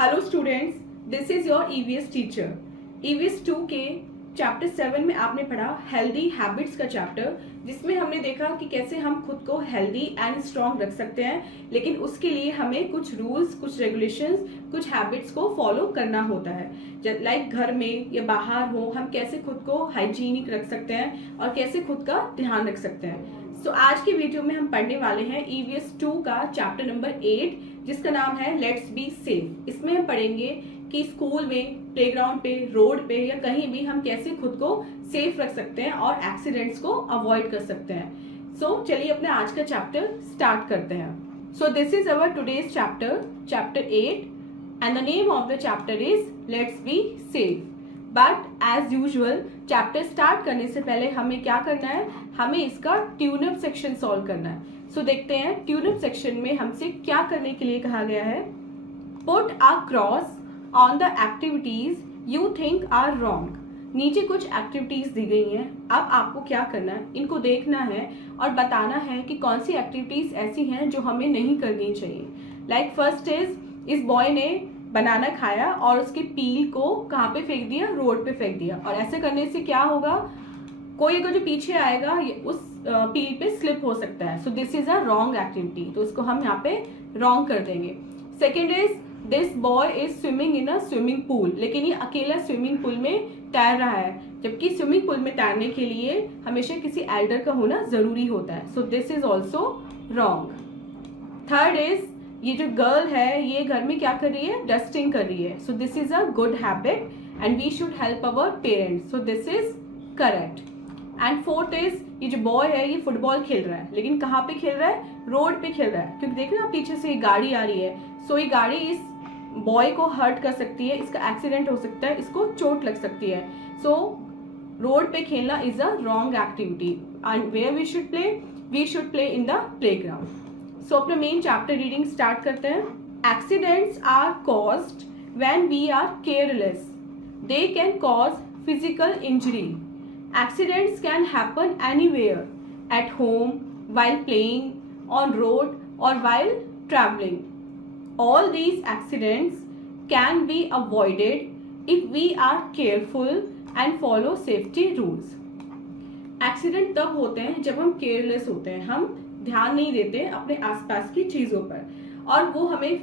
Hello students, this is your EVS teacher. EVS 2 के chapter 7 में आपने पढ़ा हेल्दी हैबिट्स का चैप्टर, जिसमें हमने देखा कि कैसे हम खुद को हेल्दी एंड स्ट्रांग रख सकते हैं, लेकिन उसके लिए हमें कुछ रूल्स, कुछ रेगुलेशंस, कुछ हैबिट्स को फॉलो करना होता है। लाइक घर में या बाहर हो, हम कैसे खुद को हाइजीनिक रख सकते हैं और कैसे खुद का ध्यान रख सकते हैं। सो आज की वीडियो में हम पढ़ने वाले हैं ईवीएस 2 का चैप्टर नंबर 8, जिसका नाम है लेट्स बी सेफ। इसमें हम पढ़ेंगे कि स्कूल में, प्लेग्राउंड पे, रोड पे या कहीं भी हम कैसे खुद को सेफ रख सकते हैं और एक्सीडेंट्स को अवॉइड कर सकते हैं। सो चलिए अपना आज का चैप्टर स्टार्ट करते हैं। So this is our today's chapter, chapter 8, and the name of the chapter is let's be safe. But as usual chapter start करने से पहले हमें क्या करना है, हमें इसका ट्यून अप सेक्शन सॉल्व करना है। सो देखते हैं ट्यून अप सेक्शन में हमसे क्या करने के लिए कहा गया है। Put a cross on the activities you think are wrong. नीचे कुछ एक्टिविटीज दी गई हैं। अब आपको क्या करना है, इनको देखना है और बताना है कि कौन सी एक्टिविटीज ऐसी हैं जो हमें नहीं करनी चाहिए। लाइक फर्स्ट इज, इस बॉय ने बनाना खाया और उसके पील को कहाँ पे फेंक दिया, रोड पे फेंक दिया। और ऐसे करने से क्या होगा, कोई अगर जो पीछे आएगा उस पील पे स्लिप हो सकता है। So this is a wrong activity, तो इसको हम यहाँ पे रॉन्ग कर देंगे। Second is, this boy is swimming in a swimming pool. लेकिन ये अकेला स्विमिंग पूल में तैर रहा है, जबकि स्विमिंग पूल में तैरने के लिए हमेशा किसी एल्डर का होना जरूरी होता है। So this is also wrong. Third is, ये जो गर्ल है ये घर में क्या कर रही है, डस्टिंग कर रही है। So this is a good habit and we should help our parents. So this is correct. And fourth is, ये जो बॉय है ये फुटबॉल खेल रहा है, लेकिन कहाँ पे खेल रहा है, रोड पे खेल रहा है, क्योंकि देख रहे हैं पीछे से ये गाड़ी आ रही है। सो ये गाड़ी इस बॉय को हर्ट कर सकती है, इसका एक्सीडेंट हो सकता है, इसको चोट लग सकती है। सो रोड पे खेलना is a wrong activity and where we should play in the playground. So अपना मेन चैप्टर रीडिंग स्टार्ट करते हैं। Accidents are caused when we are careless. They can cause physical injury. Accidents can happen anywhere, at home, while playing, on road, or while traveling. All these accidents can be avoided if we are careful and follow safety rules. Accident तब होते हैं जब हम careless होते हैं, हम ध्यान नहीं देते अपने आसपास की चीज़ों पर, और वो हमें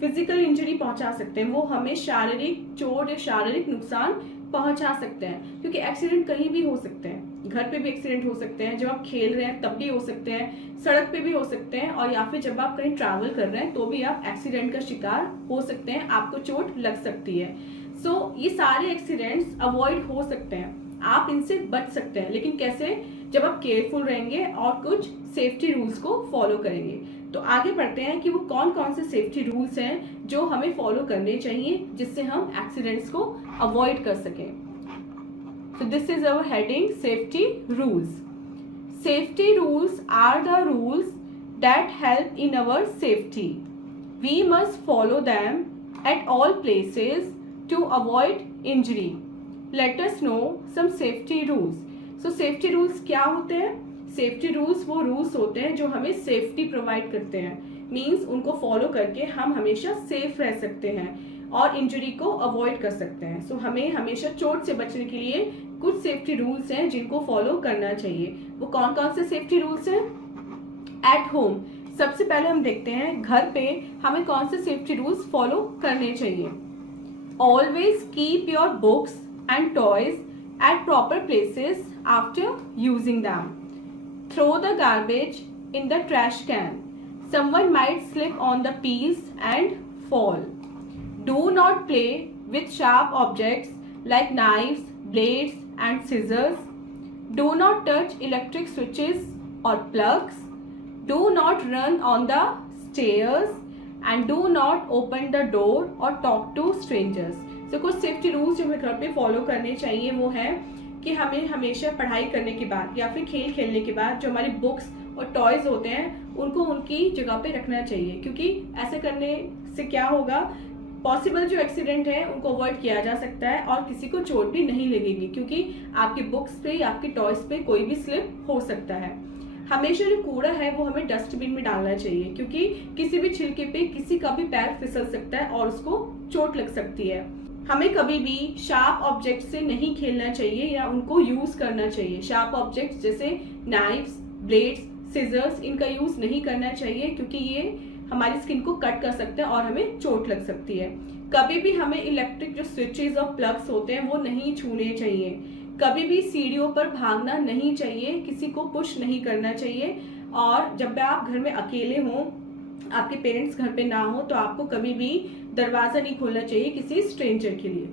फिजिकल इंजरी पहुंचा सकते हैं, वो हमें शारीरिक चोट या शारीरिक नुकसान पहुंचा सकते हैं। क्योंकि एक्सीडेंट कहीं भी हो सकते हैं, घर पे भी एक्सीडेंट हो सकते हैं, जब आप खेल रहे हैं तब भी हो सकते हैं, सड़क पे भी हो सकते हैं, और या फिर जब आप कहीं ट्रैवल कर रहे हैं तो भी आप एक्सीडेंट का शिकार हो सकते हैं, आपको चोट लग सकती है। सो ये सारे एक्सीडेंट्स अवॉइड हो सकते हैं, आप इनसे बच सकते हैं। लेकिन कैसे, जब आप केयरफुल रहेंगे और कुछ सेफ्टी रूल्स को फॉलो करेंगे। तो आगे बढ़ते हैं कि वो कौन कौन से सेफ्टी रूल्स हैं जो हमें फॉलो करने चाहिए, जिससे हम एक्सीडेंट्स को अवॉइड कर सकें। So this is our heading, safety rules. Safety rules are the rules that help in our safety. We must follow them at all places to avoid injury. Let us know some safety rules. So safety rules क्या होते हैं? Safety rules वो rules होते हैं जो हमें safety provide करते हैं, मीन्स उनको फॉलो करके हम हमेशा सेफ रह सकते हैं और इंजरी को अवॉइड कर सकते हैं। सो हमें हमेशा चोट से बचने के लिए कुछ सेफ्टी रूल्स हैं जिनको फॉलो करना चाहिए। वो कौन कौन से सेफ्टी रूल्स हैं? एट होम, सबसे पहले हम देखते हैं घर पे हमें कौन से सेफ्टी रूल्स फॉलो करने चाहिए। Always keep your books and toys at proper places after using them. Throw the garbage in the trash can. Someone might slip on the peels and fall. Do not play with sharp objects like knives, blades and scissors. Do not touch electric switches or plugs. Do not run on the stairs and do not open the door or talk to strangers. So कुछ safety rules जो हमें घर पे follow करने चाहिए वो है कि हमें हमेशा पढ़ाई करने के बाद या फिर खेल खेलने के बाद जो हमारी बुक्स और टॉयज होते हैं उनको उनकी जगह पे रखना चाहिए, क्योंकि ऐसे करने से क्या होगा, पॉसिबल जो एक्सीडेंट है उनको अवॉइड किया जा सकता है और किसी को चोट भी नहीं लगेगी, क्योंकि आपकी बुक्स पे या आपकी टॉयज पे कोई भी स्लिप हो सकता है। हमेशा जो कूड़ा है वो हमें डस्टबिन में डालना चाहिए, क्योंकि किसी भी छिलके पे किसी का भी पैर फिसल सकता है और उसको चोट लग सकती है। हमें कभी भी शार्प ऑब्जेक्ट से नहीं खेलना चाहिए या उनको यूज करना चाहिए। शार्प ऑब्जेक्ट्स जैसे नाइफ्स, ब्लेड्स, सिजर्स, इनका यूज नहीं करना चाहिए, क्योंकि ये हमारी स्किन को कट कर सकते हैं और हमें चोट लग सकती है। कभी भी हमें इलेक्ट्रिक जो स्विचेस और प्लग्स होते हैं वो नहीं छूने चाहिए। कभी भी सीढ़ियों पर भागना नहीं चाहिए, किसी को पुश नहीं करना चाहिए। और जब आप घर में अकेले हों, आपके पेरेंट्स घर पे ना हो, तो आपको कभी भी दरवाजा नहीं खोलना चाहिए किसी स्ट्रेंजर के लिए।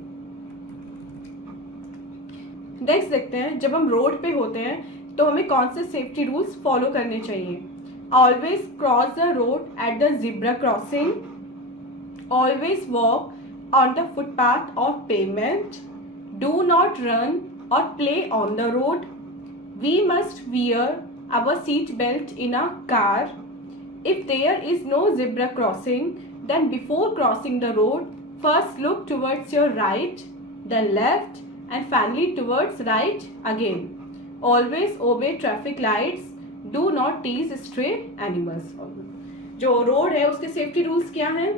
नेक्स्ट देखते हैं, जब हम रोड पे होते हैं तो हमें कौन से सेफ्टी रूल्स फॉलो करने चाहिए। Always cross the road at the zebra crossing, always walk on the footpath of pavement, do not run और play on the road, we must wear our seat belt in a car. If there is no zebra crossing, then before crossing the road, first look towards your right, then left, and finally towards right again. Always obey traffic lights. Do not tease stray animals. जो road है उसके safety rules क्या हैं?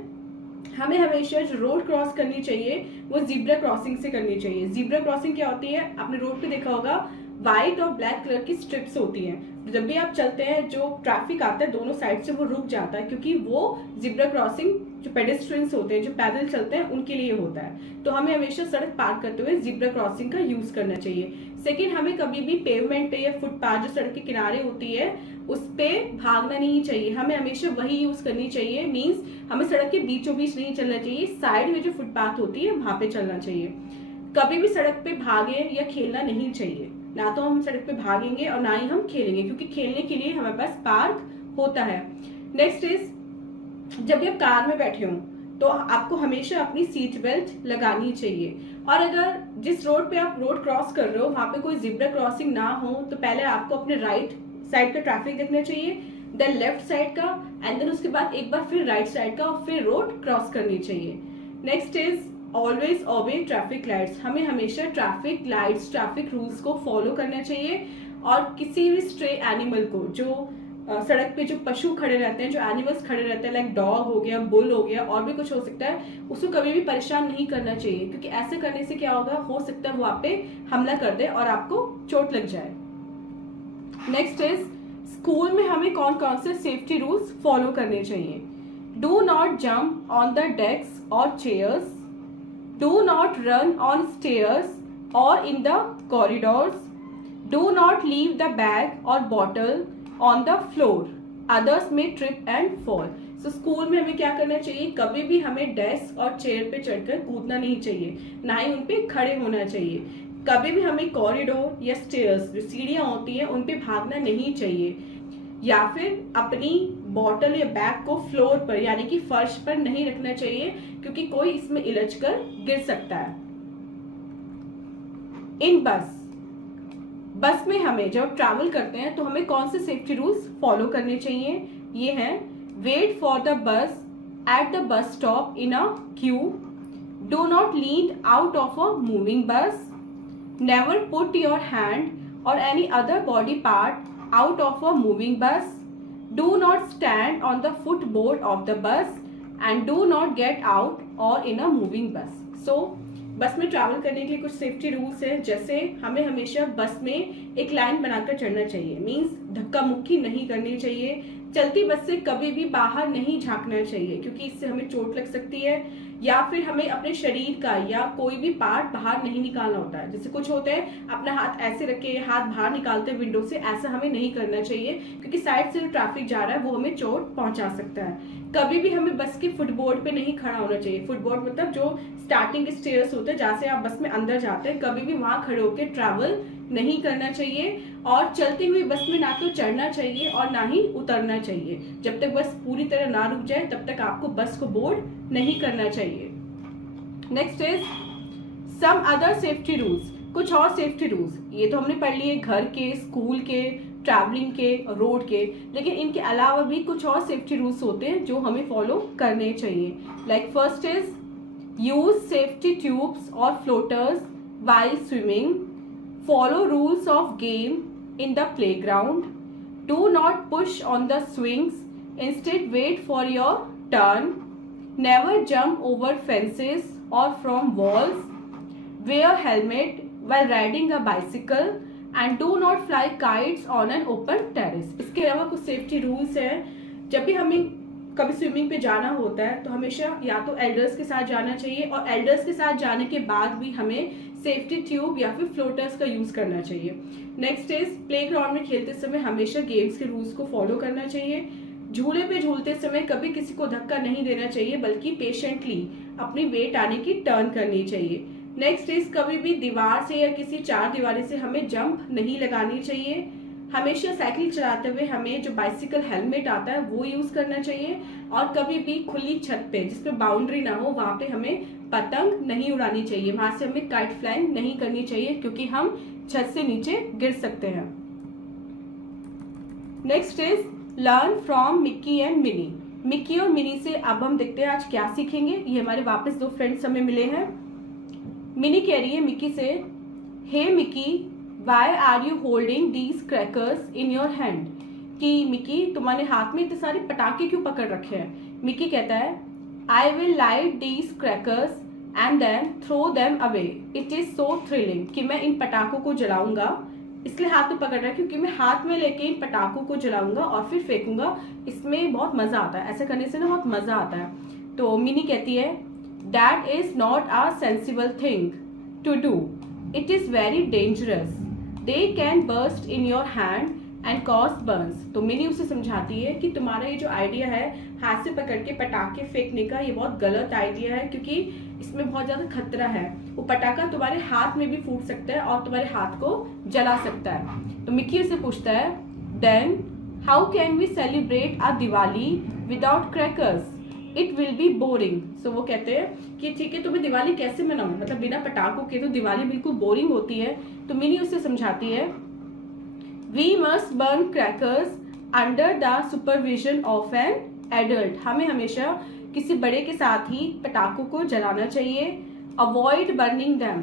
हमें हमेशा जो road cross करनी चाहिए वो ज़ेब्रा क्रॉसिंग से करनी चाहिए। ज़ेब्रा क्रॉसिंग क्या होती है? आपने रोड पे देखा होगा, व्हाइट और ब्लैक कलर की स्ट्रिप्स होती हैं। जब भी आप चलते हैं, जो ट्रैफिक आता है दोनों साइड से वो रुक जाता है, क्योंकि वो ज़ेब्रा क्रॉसिंग जो पेडेस्ट्रियंस होते हैं, जो पैदल चलते हैं, उनके लिए होता है। तो हमें हमेशा सड़क पार करते हुए ज़ेब्रा क्रॉसिंग का यूज करना चाहिए। सेकेंड, हमें कभी भी पेवमेंट पे या फुटपाथ जो सड़क के किनारे होती है उस पे भागना नहीं चाहिए। हमें हमेशा वही यूज करनी चाहिए। मीन्स हमें सड़क के बीचों बीच नहीं चलना चाहिए, साइड में जो फुटपाथ होती है वहां पे चलना चाहिए। कभी भी सड़क पे भागे या खेलना नहीं चाहिए। ना तो हम सड़क पे भागेंगे और ना ही हम खेलेंगे, क्योंकि खेलने के लिए हमारे पास पार्क होता है। नेक्स्ट इज, जब भी आप कार में बैठे हों तो आपको हमेशा अपनी सीट बेल्ट लगानी चाहिए। और अगर जिस रोड पे आप रोड क्रॉस कर रहे हो वहां पे कोई ज़ेब्रा क्रॉसिंग ना हो तो पहले आपको अपने राइट साइड का ट्रैफिक देखना चाहिए, देन लेफ्ट साइड का, एंड देन उसके बाद एक बार फिर राइट साइड का, और फिर रोड क्रॉस करनी चाहिए। Next is always obey traffic lights. हमें हमेशा ट्रैफिक लाइट्स, ट्रैफिक रूल्स को फॉलो करना चाहिए। और किसी भी स्ट्रे एनिमल को, जो सड़क पे जो पशु खड़े रहते हैं, जो एनिमल्स खड़े रहते हैं, लाइक डॉग हो गया, बुल हो गया, और भी कुछ हो सकता है, उसको कभी भी परेशान नहीं करना चाहिए, क्योंकि ऐसे करने से क्या होगा, हो सकता है वो आप पे हमला कर दे और आपको चोट लग जाए। नेक्स्ट इज, स्कूल में हमें कौन कौन से सेफ्टी रूल्स फॉलो करने चाहिए। Do not jump on the desk और chairs, do not run on stairs और in the corridors, do not leave the bag और bottle on the floor, others may trip and fall. So school में हमें क्या करना चाहिए, कभी भी हमें डेस्क और चेयर पे चढ़कर कूदना नहीं चाहिए, ना ही उन पे खड़े होना चाहिए। कभी भी हमें कॉरिडोर या स्टेयर्स, जो सीढ़ियां होती हैं, उन पे भागना नहीं चाहिए, या फिर अपनी बॉटल या बैग को फ्लोर पर यानी कि फर्श पर नहीं रखना चाहिए, क्योंकि कोई इसमें इलझ कर गिर सकता है। इन बस में हमें जब ट्रैवल करते हैं तो हमें कौन से सेफ्टी रूल्स फॉलो करने चाहिए, ये हैं, wait for the bus at the bus stop in a queue, do not lean out of a moving bus, never put your hand और any other body part out of a moving bus, do not stand on the footboard of the bus and do not get out और in a moving बस। सो बस में travel करने के लिए कुछ safety rules हैं, जैसे हमें हमेशा बस में एक लाइन बनाकर चढ़ना चाहिए, मींस धक्का मुक्की नहीं करनी चाहिए। चलती बस से कभी भी बाहर नहीं झांकना चाहिए, क्योंकि इससे हमें चोट लग सकती है। या फिर हमें अपने शरीर का या कोई भी पार्ट बाहर नहीं निकालना होता है। जैसे कुछ होते हैं अपना हाथ ऐसे रख के हाथ बाहर निकालते हैं विंडो से, ऐसा हमें नहीं करना चाहिए, क्योंकि साइड से जो ट्रैफिक जा रहा है वो हमें चोट पहुंचा सकता है। कभी भी हमें बस के फुटबोर्ड पे नहीं खड़ा होना चाहिए। फुटबोर्ड मतलब जो स्टार्टिंग स्टेयर्स होते हैं जहाँ से आप बस में अंदर जाते हैं, कभी भी वहां खड़े होकर ट्रैवल नहीं करना चाहिए। और चलती हुई बस में ना तो चढ़ना चाहिए और ना ही उतरना चाहिए। जब तक बस पूरी तरह ना रुक जाए तब तक आपको बस को बोर्ड नहीं करना चाहिए। Next is some other safety rules. कुछ और सेफ्टी रूल्स, ये तो हमने पढ़ लिए घर के, स्कूल के, ट्रैवलिंग के, रोड के, लेकिन इनके अलावा भी कुछ और सेफ्टी रूल्स होते हैं जो हमें फॉलो करने चाहिए। Like first is use safety tubes और floaters while swimming, follow rules of game in the playground, do not push on the swings, instead wait for your turn, never jump over fences और from walls, wear helmet while riding a bicycle and do not fly kites on an open terrace। इसके अलावा कुछ safety rules हैं। जब भी हमें कभी swimming पे जाना होता है तो हमेशा या तो एल्डर्स के साथ जाना चाहिए, और एल्डर्स के साथ जाने के बाद भी हमें सेफ्टी ट्यूब या फिर फ्लोटर्स का यूज करना चाहिए। नेक्स्ट इज प्लेग्राउंड में खेलते समय हमेशा गेम्स के रूल्स को फॉलो करना चाहिए। झूले पे झूलते समय कभी किसी को धक्का नहीं देना चाहिए, बल्कि पेशेंटली अपनी वेट आने की टर्न करनी चाहिए। नेक्स्ट इज कभी भी दीवार से या किसी चार दीवारी से हमें जंप नहीं लगानी चाहिए। हमेशा साइकिल चलाते हुए हमें जो बाइसिकल हेलमेट आता है वो यूज करना चाहिए, और कभी भी खुली छत पे जिसपे बाउंड्री ना हो वहां पे हमें पतंग नहीं उड़ानी चाहिए, वहां से हमें काइट फ्लाइंग नहीं करनी चाहिए, क्योंकि हम छत से नीचे गिर सकते हैं। Next is learn from Mickey and mini. Mickey और मिनी से अब हम देखते हैं आज क्या सीखेंगे। ये हमारे वापस दो फ्रेंड्स हमें मिले हैं। मिनी कह रही है मिक्की से, hey Mickey why are you holding these crackers in your hand, कि मिक्की तुम्हारे हाथ में इतने सारे पटाखे क्यों पकड़ रखे हैं। मिक्की कहता है, I will light these crackers and then throw them away, it is so thrilling, कि मैं इन पटाखों को जलाऊंगा, इसलिए हाथ में पकड़ रहा है क्योंकि मैं हाथ में लेके इन पटाखों को जलाऊंगा और फिर फेंकूंगा, इसमें बहुत मजा आता है, ऐसा करने से ना बहुत मजा आता है। तो मिनी कहती है, that is not a sensible thing to do, it is very dangerous, they can burst in your hand and cause burns. तो मिनी उसे समझाती है कि तुम्हारा ये जो आइडिया है हाथ से पकड़ के पटाखे फेंकने का, ये बहुत गलत आइडिया है, क्योंकि इसमें बहुत ज्यादा खतरा है। वो पटाखा तुम्हारे हाथ में भी फूट सकता है और तुम्हारे हाथ को जला सकता है। तो मिक्की उसे पूछता है, then how can we celebrate a Diwali without crackers, it will be boring. So वो कहते हैं कि ठीक है, तो मैं दिवाली कैसे मनाऊं, मतलब बिना पटाखों के तो दिवाली बिल्कुल बोरिंग होती है। तो मिनी उसे समझाती है, we must burn crackers under the supervision of an adult, हमें हमेशा किसी बड़े के साथ ही पटाखों को जलाना चाहिए। Avoid burning them,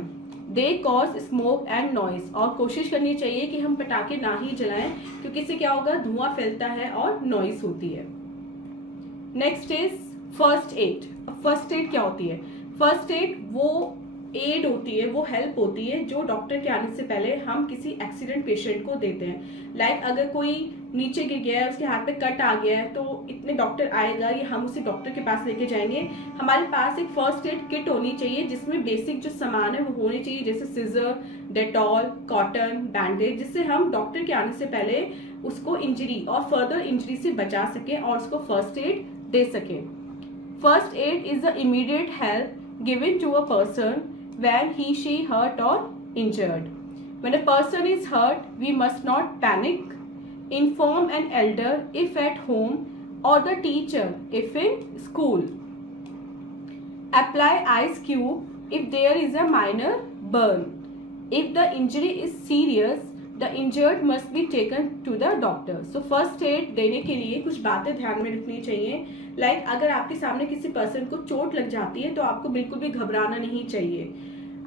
they cause smoke and noise, और कोशिश करनी चाहिए कि हम पटाखे ना ही जलाएं, क्योंकि इससे क्या होगा, धुआं फैलता है और नॉइज होती है। Next is first aid. First aid क्या होती है? फर्स्ट एड वो एड होती है, वो हेल्प होती है जो डॉक्टर के आने से पहले हम किसी एक्सीडेंट पेशेंट को देते हैं। लाइक अगर कोई नीचे गिर गया है, उसके हाथ पे कट आ गया है, तो इतने डॉक्टर आएगा या हम उसे डॉक्टर के पास लेके जाएंगे। हमारे पास एक फर्स्ट एड किट होनी चाहिए जिसमें बेसिक जो सामान है वो होनी चाहिए, जैसे सिजर, डेटॉल, कॉटन, बैंडेज, जिससे हम डॉक्टर के आने से पहले उसको इंजरी और फर्दर इंजरी से बचा सके और उसको फर्स्ट एड दे सके। First aid is the immediate help given to a person when he she hurt or injured. When a person is hurt, we must not panic. Inform an elder if at home or the teacher if in school. Apply ice cube if there is a minor burn. If the injury is serious, the injured must be taken to the doctor. So first aid देने के लिए कुछ बातें ध्यान में रखनी चाहिए। Like अगर आपके सामने किसी पर्सन को चोट लग जाती है तो आपको बिल्कुल भी घबराना नहीं चाहिए।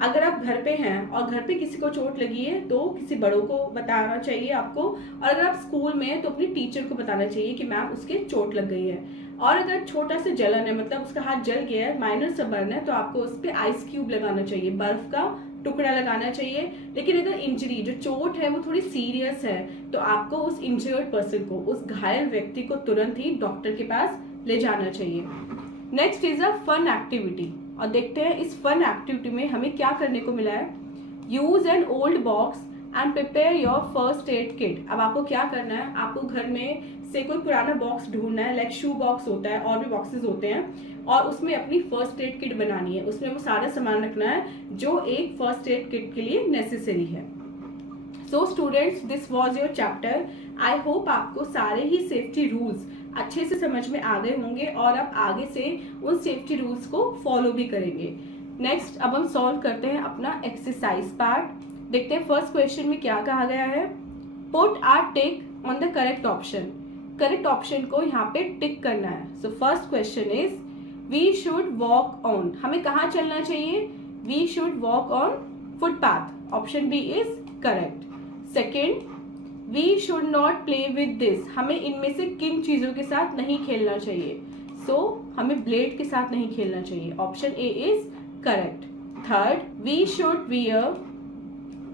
अगर आप घर पे हैं और घर पे किसी को चोट लगी है तो किसी बड़ों को बताना चाहिए आपको, और अगर आप स्कूल में हैं तो अपनी टीचर को बताना चाहिए कि मैम उसके चोट लग गई है। और अगर छोटा सा जलन है, मतलब उसका हाथ जल गया है, माइनर सा बर्न है, तो आपको उस पर आइस क्यूब लगाना चाहिए, बर्फ का टुकड़ा लगाना चाहिए। लेकिन अगर इंजरी जो चोट है वो थोड़ी सीरियस है तो आपको उस इंजर्ड पर्सन को, उस घायल व्यक्ति को तुरंत ही डॉक्टर के पास ले जाना चाहिए। Next is a fun activity, और देखते हैं इस फन एक्टिविटी में हमें क्या करने को मिला है। Use an old box and prepare your first aid kit. अब आपको क्या करना है, आपको घर में से कोई पुराना बॉक्स ढूंढना है, लाइक शू बॉक्स होता है और भी बॉक्सेस होते हैं, और उसमें अपनी फर्स्ट एड किट बनानी है। उसमें वो सारा सामान रखना है जो एक फर्स्ट एड किट के लिए नेसेसरी है। So students, this was your chapter. I hope आपको सारे ही सेफ्टी रूल्स अच्छे से समझ में आ गए होंगे और आप आगे से उन सेफ्टी रूल्स को फॉलो भी करेंगे। नेक्स्ट अब हम सॉल्व करते हैं अपना एक्सरसाइज पार्ट। देखते हैं फर्स्ट क्वेश्चन में क्या कहा गया है। Put a tick on the correct option. Correct option को यहाँ पे टिक करना है। So first question is we should walk on. हमें कहाँ चलना चाहिए? We should walk on footpath. Option B is correct. Second, we should not play with this, हमें इनमें से किन चीजों के साथ नहीं खेलना चाहिए? सो हमें ब्लेड के साथ नहीं खेलना चाहिए। Option A is correct. Third, we should wear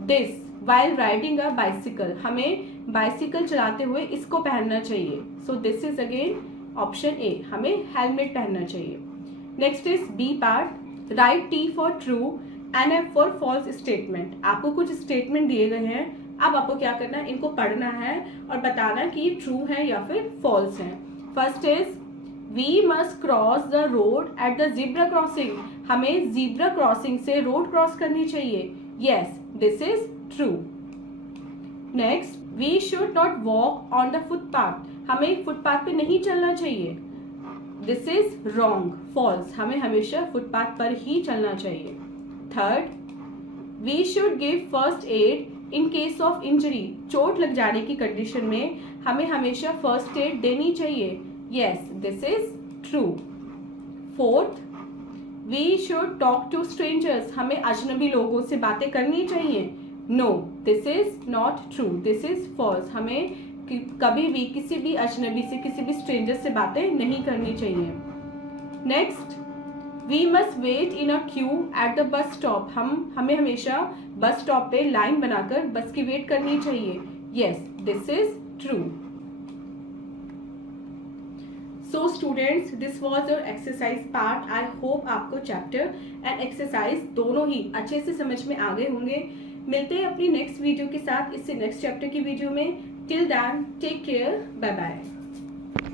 this while riding a bicycle, हमें बाइसिकल चलाते हुए इसको पहनना चाहिए। So this is again option A, हमें हेलमेट पहनना चाहिए। Next is B part, write T for true and F for false statement. आपको कुछ स्टेटमेंट दिए गए हैं, अब आपको क्या करना है, इनको पढ़ना है और बताना कि ये ट्रू है या फिर फॉल्स है। First is we must cross the road at the zebra crossing, हमें जीब्रा क्रॉसिंग से रोड क्रॉस करनी चाहिए। Yes, this is true. Next, we should not walk on the footpath, हमें फुटपाथ पे नहीं चलना चाहिए। दिस इज रॉन्ग, फॉल्स, हमें हमेशा फुटपाथ पर ही चलना चाहिए। Third, we should give first aid in case of injury, चोट लग जाने की कंडीशन में हमें हमेशा फर्स्ट एड देनी चाहिए। Yes, this is true. Fourth, we should talk to strangers, हमें अजनबी लोगों से बातें करनी चाहिए। No, this is not true, this is false, हमें कभी भी किसी भी अजनबी से, किसी भी स्ट्रेंजर से बातें नहीं करनी चाहिए। Next, we must wait in a queue at the bus stop, हमें हमेशा बस स्टॉप पे लाइन बनाकर बस की वेट करनी चाहिए। Yes, this is true. So students, this was your exercise part. I hope आपको चैप्टर एंड एक्सरसाइज दोनों ही अच्छे से समझ में आ गए होंगे। मिलते हैं अपनी नेक्स्ट वीडियो के साथ, इससे नेक्स्ट चैप्टर की वीडियो में। Till then, take care, bye bye.